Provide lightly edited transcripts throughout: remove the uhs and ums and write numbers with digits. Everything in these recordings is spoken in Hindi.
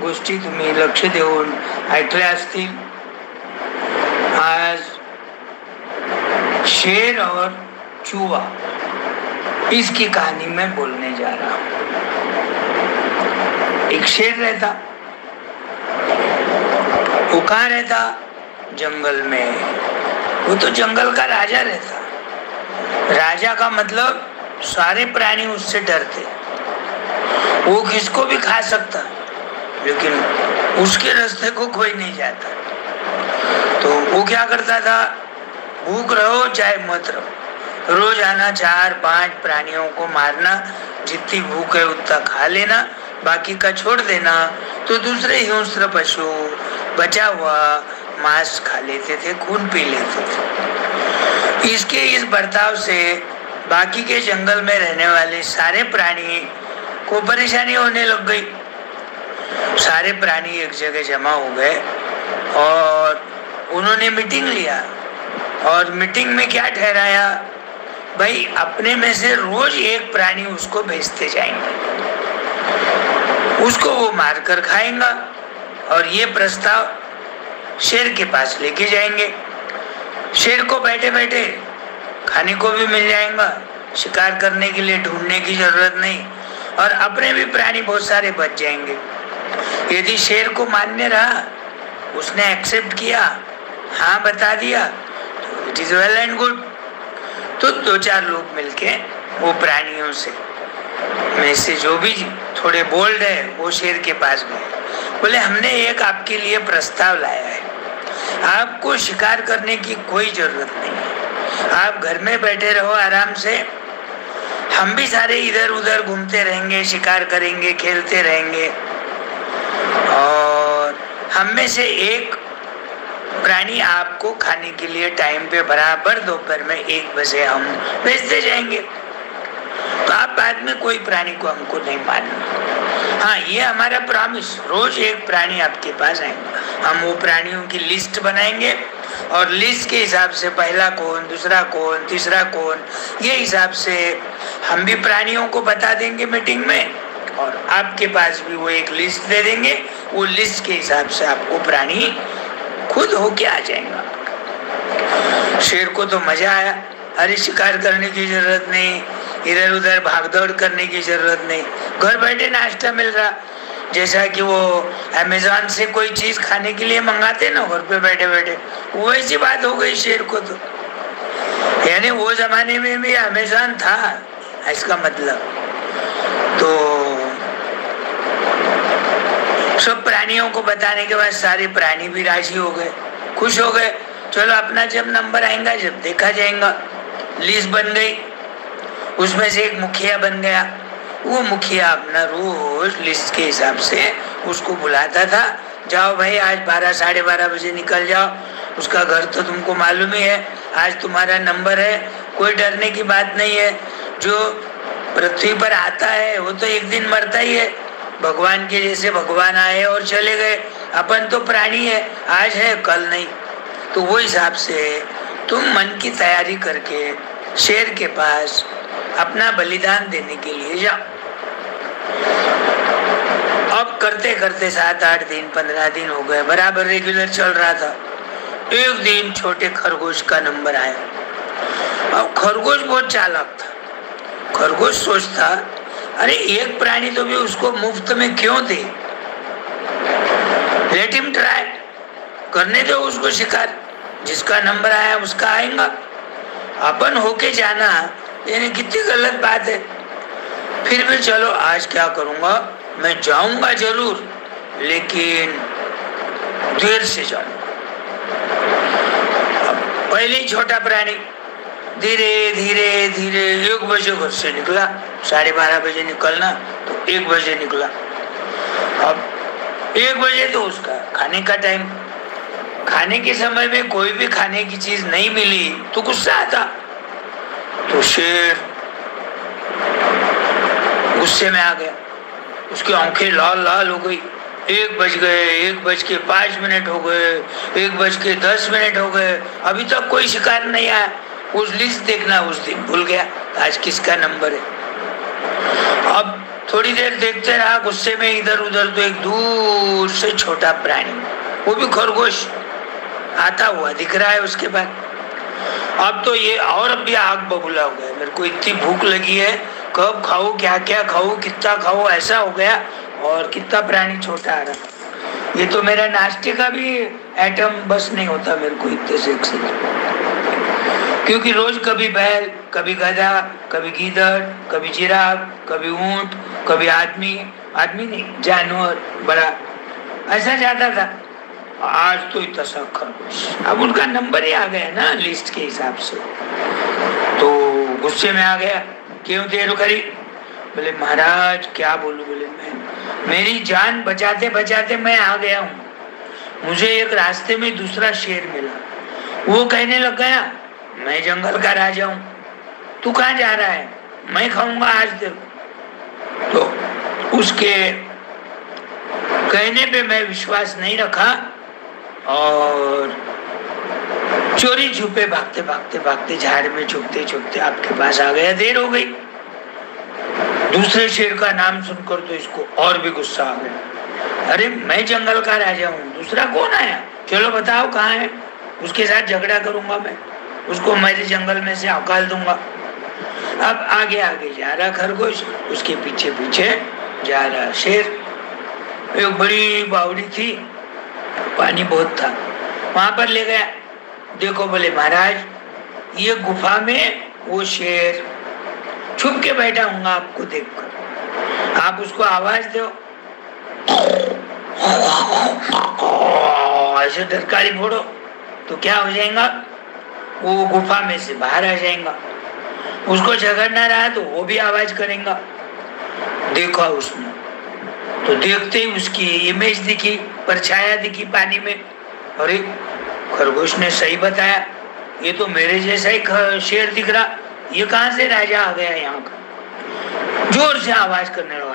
गोष्टी तुम्ही लक्ष देऊन ऐकल्या असतील. आज शेर और चूहा इसकी कहानी मैं बोलने जा रहा हूँ. एक शेर रहता, वो कहाँ रहता? जंगल में. वो तो जंगल का राजा रहता. राजा का मतलब सारे प्राणी उससे डरते. वो किसको भी खा सकता, लेकिन उसके रास्ते को कोई नहीं जाता. तो वो क्या करता था, भूख रहो चाहे मत रहो, रोज आना 4-5 प्राणियों को मारना, जितनी भूख है उतना खा लेना, बाकी का छोड़ देना. तो दूसरे हिंस्र पशु बचा हुआ मांस खा लेते थे, खून पी लेते थे. इसके इस बर्ताव से बाकी के जंगल में रहने वाले सारे प्राणी को परेशानी होने लग गई. सारे प्राणी एक जगह जमा हो गए और उन्होंने मीटिंग लिया. और मीटिंग में क्या ठहराया, भाई अपने में से रोज एक प्राणी उसको भेजते जाएंगे, उसको वो मारकर खाएगा और ये प्रस्ताव शेर के पास लेके जाएंगे. शेर को बैठे बैठे खाने को भी मिल जाएगा, शिकार करने के लिए ढूंढने की जरूरत नहीं, और अपने भी प्राणी बहुत सारे बच जाएंगे. यदि शेर को मान्य रहा, उसने एक्सेप्ट किया, हाँ बता दिया, तो it is well and good. तो 2-4 लोग मिलके वो प्राणियों से में से जो भी थोड़े बोल्ड है वो शेर के पास गए. बोले हमने एक आपके लिए प्रस्ताव लाया है, आपको शिकार करने की कोई जरूरत नहीं है, आप घर में बैठे रहो आराम से, हम भी सारे इधर उधर घूमते रहेंगे, शिकार करेंगे, खेलते रहेंगे, और हम में से एक प्राणी आपको खाने के लिए टाइम पे बराबर दोपहर में 1 बजे हम भेजते जाएंगे. तो आप बाद में कोई प्राणी को हमको नहीं मारना. हाँ, ये हमारा प्रॉमिस, रोज एक प्राणी आपके पास आएगा. हम वो प्राणियों की लिस्ट बनाएंगे और लिस्ट के हिसाब से पहला कौन, दूसरा कौन, तीसरा कौन, ये हिसाब से हम भी प्राणियों को बता देंगे मीटिंग में, और आपके पास भी वो एक लिस्ट दे देंगे. वो लिस्ट के हिसाब से आपको प्राणी खुद होके आ जाएगा. शेर को तो मजा आया, अरे शिकार करने की जरूरत नहीं, इधर उधर भागदौड़ करने की जरूरत नहीं, घर बैठे नाश्ता मिल रहा. जैसा कि वो अमेज़न से कोई चीज खाने के लिए मंगाते ना घर पे बैठे बैठे, वैसी बात हो गई शेर को. तो यानी वो जमाने में भी अमेज़न था, इसका मतलब. तो सब प्राणियों को बताने के बाद सारे प्राणी भी राजी हो गए, खुश हो गए. चलो अपना जब नंबर आएगा जब देखा जाएगा. लिस्ट बन गई, उसमें से एक मुखिया बन गया. वो मुखिया अपना रोज लिस्ट के हिसाब से उसको बुलाता था, जाओ भाई आज 12-12:30 बजे निकल जाओ, उसका घर तो तुमको मालूम ही है, आज तुम्हारा नंबर है, कोई डरने की बात नहीं है. जो पृथ्वी पर आता है वो तो एक दिन मरता ही है, भगवान के जैसे भगवान आए और चले गए, अपन तो प्राणी है, आज है कल नहीं. तो वो हिसाब से तुम मन की तैयारी करके शेर के पास अपना बलिदान देने के लिए जाओ. अब करते करते 7-8 दिन 15 दिन हो गए, बराबर रेगुलर चल रहा था. एक दिन छोटे खरगोश का नंबर आया. अब खरगोश बहुत चालाक था. खरगोश सोचता, अरे एक प्राणी तो भी उसको मुफ्त में क्यों दे, लेट हिम ट्राई, करने दो उसको शिकार, जिसका नंबर आया उसका आएगा. अपन होके जाना यानी कितनी गलत बात है. फिर भी चलो आज क्या करूंगा, मैं जाऊंगा जरूर, लेकिन देर से जाऊंगा. पहले ही छोटा प्राणी धीरे धीरे धीरे 1 बजे घर से निकला. 12:30 बजे निकलना तो 1 बजे निकला. अब 1 बजे तो उसका खाने का टाइम. खाने के समय में कोई भी खाने की चीज नहीं मिली तो गुस्सा आता. तो शेर गुस्से में आ गया, उसकी आंखें लाल लाल हो गई. 1 बज गए, 1:05 हो गए, 1:10 हो गए, अभी तक कोई शिकार नहीं आया. उस लिस्ट देखना उस दिन भूल गया आज किसका नंबर है. अब थोड़ी देर देखते रहा, गुस्से में इधर उधर, तो एक दूर से छोटा प्राणी, वो भी खरगोश, आता हुआ दिख रहा है उसके बाद। अब तो ये और भी आग बबूला हो गया, मेरे को इतनी भूख लगी है, कब खाऊं, क्या क्या खाऊं, कितना खाऊं, ऐसा हो गया। और कितना प्राणी छोटा आ रहा, ये तो मेरा नाश्ते का भी एटम बस नहीं होता मेरे को इतने से क्योंकि रोज कभी बैल, कभी गधा, कभी गीदड़, कभी जिराफ, कभी ऊंट, कभी आदमी नहीं, जानवर बड़ा, ऐसा जाता था। आज तो इतना सा खरगोश, अब उनका नंबर ही आ गया ना लिस्ट के हिसाब से, तो गुस्से में आ गया, क्यों देर करी? बोले महाराज क्या बोलूं, बोले मेरी जान बचाते बचाते मैं आ गया हूँ, मुझे एक रास्ते में दूसरा शेर मिला, वो कहने लग गया मैं जंगल का राजा हूँ, तू कहाँ जा रहा है, मैं खाऊंगा आज तेरे को। तो उसके कहने पे मैं विश्वास नहीं रखा और चोरी छुपे भागते भागते भागते झाड़ में छुपते छुपते आपके पास आ गया, देर हो गई। दूसरे शेर का नाम सुनकर तो इसको और भी गुस्सा आ गया, अरे मैं जंगल का राजा हूँ, दूसरा कौन आया, चलो बताओ कहाँ है, उसके साथ झगड़ा करूंगा मैं, उसको मेरे जंगल में से हकाल दूंगा। अब आगे आगे जा रहा खरगोश, उसके पीछे पीछे जा रहा शेर। एक बड़ी बावड़ी थी, पानी बहुत था, वहां पर ले गया, देखो बोले महाराज ये गुफा में वो शेर छुप के बैठा हूँ आपको देखकर, आप उसको आवाज दो, ऐसे डरकारी फोड़ो तो क्या हो जाएगा, वो गुफा में से बाहर आ जाएगा, उसको झगड़ना रहा तो वो भी आवाज करेगा। देखा उसने तो देखते ही उसकी इमेज दिखी, परछाया दिखी पानी में, अरे खरगोश ने सही बताया, ये तो मेरे जैसा ही शेर दिख रहा, ये कहां से राजा आ गया यहाँ का, जोर से आवाज करने लगा,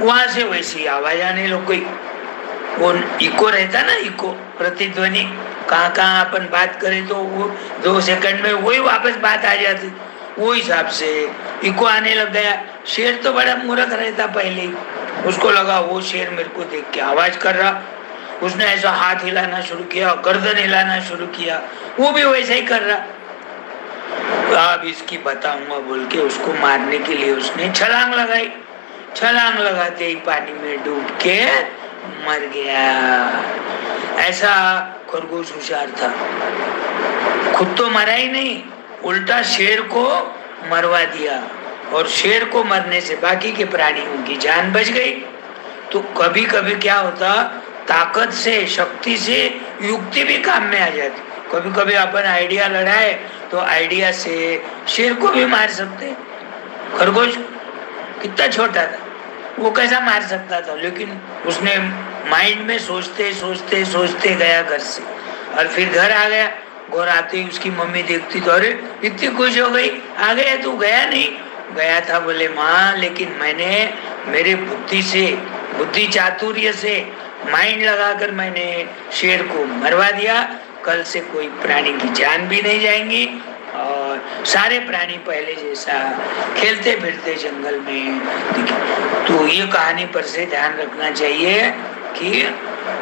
वहां से वैसी आवाज आने लग गई, वो इको रहता ना, इको प्रतिध्वनि, कहाँ कहाँ अपन बात करें तो वो 2 सेकंड में वही वापस बात आ जाती, वो हिसाब से इको आने लग गया। शेर तो बड़ा मूर्ख रहता पहले ही, उसको लगा वो शेर मेरे को देख के आवाज कर रहा, उसने ऐसा हाथ हिलाना शुरू किया, गर्दन हिलाना शुरू किया, वो भी वैसा ही कर रहा। अब इसकी बताऊंगा बोल के उसको मारने के लिए उसने छलांग लगाई, छलांग लगाते ही पानी में डूब के मर गया। ऐसा खरगोश होशियार था, खुद तो मरा ही नहीं, उल्टा शेर को मरवा दिया, और शेर को मरने से बाकी के प्राणियों की जान बच गई। तो कभी कभी क्या होता, ताकत से, शक्ति से युक्ति भी काम में आ जाती। कभी कभी अपन आइडिया लड़ाए तो आइडिया से शेर को भी मार सकते। खरगोश कितना छोटा था, वो कैसा मार सकता था, लेकिन उसने माइंड में सोचते सोचते सोचते गया घर से, और फिर घर आ गया। घर आते ही उसकी मम्मी देखती तो अरे इतनी खुश हो गई, आ गया तू, गया नहीं? गया था। बोले माँ, लेकिन मैंने मेरे बुद्धि से, बुद्धि चातुर्य से, माइंड लगाकर मैंने शेर को मरवा दिया। कल से कोई प्राणी की जान भी नहीं जाएंगी और सारे प्राणी पहले जैसा खेलते फिरते जंगल में। तो ये कहानी पर से ध्यान रखना चाहिए कि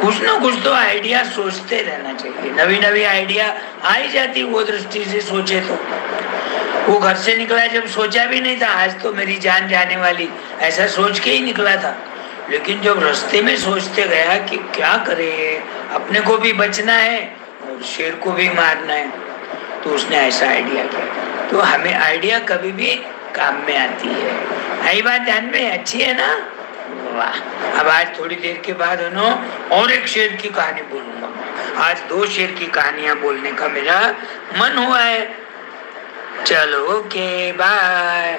कुछ ना कुछ तो आइडिया सोचते रहना चाहिए। नवी नवी आइडिया आ ही जाती, वो दृष्टि से सोचे तो। वो घर से निकला जब सोचा भी नहीं था आज तो मेरी जान जाने वाली, ऐसा सोच के ही निकला था। लेकिन जब रास्ते में सोचते गया कि क्या करे, अपने को भी बचना है और शेर को भी मारना है, तो उसने ऐसा आइडिया किया। तो हमें आइडिया कभी भी काम में आती है। यही बात ध्यान में अच्छी है ना? वाह। अब आज थोड़ी देर के बाद और एक शेर की कहानी बोलूंगा। आज 2 शेर की कहानियां बोलने का मेरा मन हुआ है। चलो ओके बाय।